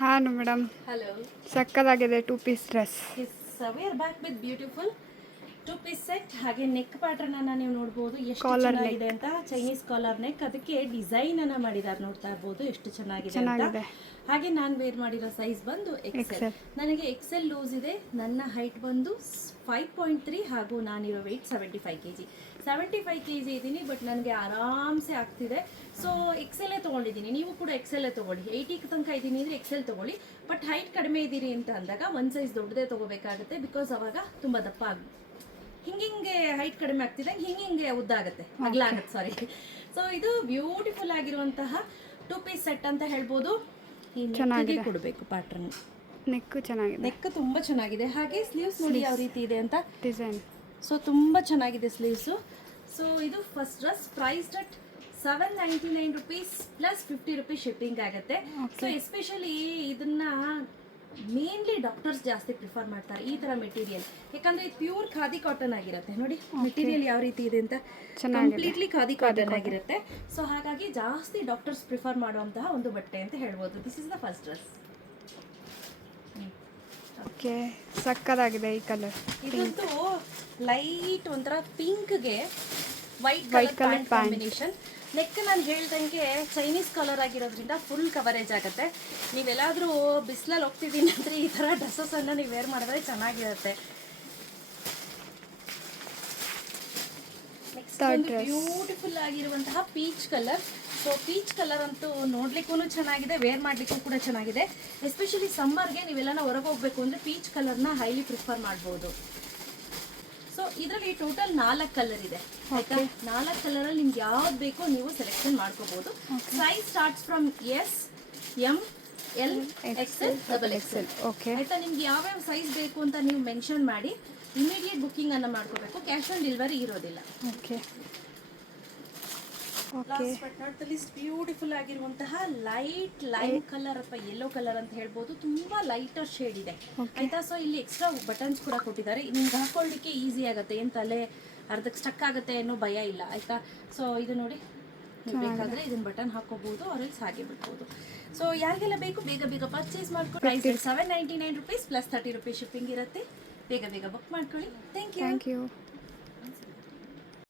ಹಾಂ madam, Hello. ಸಕ್ಕದಾಗಿದೆ 2 piece dress. Yes, we are back with beautiful two-piece set. ಹಾಗೆ neck pattern ಅನ್ನ ನೀವು ನೋಡಬಹುದು ಎಷ್ಟು Collar ಚೆನ್ನಾಗಿದೆ ಅಂತ. ಚೈನೀಸ್ ಕಾಲರ್ ನೆಕ್, ಅದಕ್ಕೆ ಡಿಸೈನ್ ಅನ್ನ ಮಾಡಿದ್ದಾರೆ, ನೋಡ್ತಾ ಇರಬಹುದು ಎಷ್ಟು ಚೆನ್ನಾಗಿದೆ ಅಂತ. ಚೆನ್ನಾಗಿದೆ. ಹಾಗೆ ನಾನು ವೇರ್ ಮಾಡಿರೋ ಸೈಜ್ ಬಂದು ಎಕ್ಸೆಲ್. ನನಗೆ ಎಕ್ಸೆಲ್ ಲೂಸ್ ಇದೆ. ನನ್ನ ಹೈಟ್ ಬಂದು 5.3 ಹಾಗೂ ನಾನಿರೋ ವೆಯ್ಟ್ 75 kg. 75 kg ಇದ್ದೀನಿ, ಬಟ್ ನನಗೆ ಆರಾಮ್ಸೆ ಆಗ್ತಿದೆ. ಸೊ ಎಕ್ಸೆಲ್ಲೇ ತೊಗೊಂಡಿದ್ದೀನಿ. ನೀವು ಕೂಡ ಎಕ್ಸೆಲ್ಲೇ ತೊಗೊಳ್ಳಿ. 80 ತನಕ ಇದ್ದೀನಿ ಅಂದರೆ ಎಕ್ಸೆಲ್ ತೊಗೊಳ್ಳಿ. ಬಟ್ ಹೈಟ್ ಕಡಿಮೆ ಇದ್ದೀರಿ ಅಂತ ಅಂದಾಗ ಒಂದು ಸೈಜ್ ದೊಡ್ಡದೇ ತೊಗೋಬೇಕಾಗುತ್ತೆ, ಬಿಕಾಸ್ ಅವಾಗ ತುಂಬ ದಪ್ಪ ಹಿಂಗೆ ಹೈಟ್ ಕಡಿಮೆ ಆಗ್ತಿದೆ, ಹಿಂಗೆ ಉದ್ದ ಆಗುತ್ತೆ, ಅಗಲ ಆಗುತ್ತೆ, ಸಾರಿ. ಸೊ ಇದು ಬ್ಯೂಟಿಫುಲ್ ಆಗಿರುವಂತಹ 2 ಪೀಸ್ ಸೆಟ್ ಅಂತ ಹೇಳ್ಬೋದು. ಈ ನೆಕ್ಗೆ ಕೊಡಬೇಕು ಪ್ಯಾಟರ್ನ್. ನೆಕ್ ಚೆನ್ನಾಗಿದೆ, ನೆಕ್ ತುಂಬ ಚೆನ್ನಾಗಿದೆ. ಹಾಗೆ ಸ್ಲೀವ್ಸ್ ನೋಡಿ ಯಾವ ರೀತಿ ಇದೆ ಅಂತ, ಡಿಸೈನ್. ಸೊ ತುಂಬ ಚೆನ್ನಾಗಿದೆ ಸ್ಲೀವ್ಸು. ಸೊ ಇದು first dress, price at 799 rupees plus 50 rupees shipping ಆಗುತ್ತೆ. ಸೊ ಎಸ್ಪೆಷಲಿ ಇದನ್ನ ಮೇನ್ಲಿ ಡಾಕ್ಟರ್ಸ್ ಜಾಸ್ತಿ ಪ್ರಿಫರ್ ಮಾಡ್ತಾರೆ ಈ ತರ ಮೆಟೀರಿಯಲ್, ಯಾಕಂದ್ರೆ ಇದು ಪ್ಯೂರ್ ಖಾದಿ ಕಾಟನ್ ಆಗಿರುತ್ತೆ. ನೋಡಿ ಮೆಟೀರಿಯಲ್ ಯಾವ ರೀತಿ ಇದೆ ಅಂತ, ಕಂಪ್ಲೀಟ್ಲಿ ಖಾದಿ ಕಾಟನ್ ಆಗಿರುತ್ತೆ. ಸೊ ಹಾಗಾಗಿ ಜಾಸ್ತಿ ಡಾಕ್ಟರ್ಸ್ ಪ್ರಿಫರ್ ಮಾಡುವಂತಹ ಒಂದು ಬಟ್ಟೆ ಅಂತ ಹೇಳ್ಬೋದು. This is the first dress. Okay, ಸಕ್ಕದಾಗಿದೆ ಈ ಕಲರ್. ಇದಂತೂ ಲೈಟ್ ಒಂಥರ ಪಿಂಕ್ಗೆ ವೈಟ್ ಕಲರ್ ಕಾಂಬಿನೇಷನ್. ನೆಕ್ ನಾನು ಹೇಳ್ದಂಗೆ ಚೈನೀಸ್ ಕಲರ್ ಆಗಿರೋದ್ರಿಂದ ಫುಲ್ ಕವರೇಜ್ ಆಗುತ್ತೆ. ನೀವೆಲ್ಲಾದರೂ ಬಿಸಿಲಲ್ಲಿ ಹೋಗ್ತಿದ್ದೀನಿ ಅಂದರೆ ಈ ಥರ ಡ್ರೆಸ್ಸನ್ನು ನೀವು ವೇರ್ ಮಾಡಿದ್ರೆ ಚೆನ್ನಾಗಿರುತ್ತೆ. ನೆಕ್ಸ್ಟ್ ಒಂದು ಬ್ಯೂಟಿಫುಲ್ ಆಗಿರುವಂತಹ peach colour. So peach colour ಅಂತೂ ನೋಡ್ಲಿಕ್ಕೂ ಚೆನ್ನಾಗಿದೆ, ವೇರ್ ಮಾಡಲಿಕ್ಕೂ ಕೂಡ ಚೆನ್ನಾಗಿದೆ. ಎಸ್ಪೆಷಲಿ ಸಮ್ಮರ್ಗೆ ನೀವೆಲ್ಲನ ಹೊರಗೆ ಹೋಗ್ಬೇಕು ಅಂದರೆ ಪೀಚ್ ಕಲರ್ನ ಹೈಲಿ ಪ್ರಿಫರ್ ಮಾಡ್ಬೋದು. ಸೊ ಇದರಲ್ಲಿ ಟೋಟಲ್ 4 ಕಲರ್ ಇದೆ, ಆಯ್ತಾ? 4 ಕಲರಲ್ಲಿ ನಿಮ್ಗೆ ಯಾವ್ದು ಬೇಕೋ ನೀವು ಸೆಲೆಕ್ಷನ್ ಮಾಡ್ಕೋಬಹುದು. Size starts from S, M, L, XL, double XL. Okay, ಆಯ್ತಾ? ನಿಮ್ಗೆ ಯಾವ್ಯಾವ ಸೈಜ್ ಬೇಕು ಅಂತ ನೀವು ಮೆನ್ಷನ್ ಮಾಡಿ ಇಮಿಡಿಯೇಟ್ ಬುಕ್ಕಿಂಗ್ ಅನ್ನ ಮಾಡ್ಕೋಬೇಕು. ಕ್ಯಾಶ್ ಆನ್ ಡೆಲಿವರಿ ಇರೋದಿಲ್ಲ. Okay last but not the list, beautiful ಆಗಿರುವಂತಹ ಲೈಟ್ ಲೈಮ್ ಕಲರ್ ಅಥವಾ ಯೆಲ್ಲೋ ಕಲರ್ ಅಂತ ಹೇಳ್ಬೋದು. ತುಂಬಾ ಲೈಟರ್ ಶೇಡ್ ಇದೆ, ಆಯ್ತಾ? ಸೊ ಇಲ್ಲಿ ಎಕ್ಸ್ಟ್ರಾ ಬಟನ್ಸ್ ಕೂಡ ಕೊಟ್ಟಿದ್ದಾರೆ, ನಿಮ್ಗೆ ಹಾಕೊಳ್ಳಿಕ್ಕೆ ಈಸಿ ಆಗುತ್ತೆ, ಏನ್ ತಲೆ ಅರ್ಧಕ್ಕೆ ಸ್ಟಕ್ ಆಗುತ್ತೆ ಅನ್ನೋ ಭಯ ಇಲ್ಲ, ಆಯ್ತಾ? ಸೊ ಇದು ನೋಡಿ, ಬೇಕಾದ್ರೆ ಇದನ್ನ ಬಟನ್ ಹಾಕೋಬಹುದು, ಅವ್ರಿಗೆ ಹಾಗೆ ಬಿಡ್ಬೋದು. ಸೊ ಯಾರಿಗೆಲ್ಲ ಬೇಕು ಬೇಗ ಬೇಗ ಪರ್ಚೇಸ್ ಮಾಡ್ಕೊಂಡು. Price 799 rupees plus 30 rupees shipping ಇರುತ್ತೆ. ಬೇಗ ಬೇಗ ಬುಕ್ ಮಾಡ್ಕೊಳ್ಳಿ. Thank you.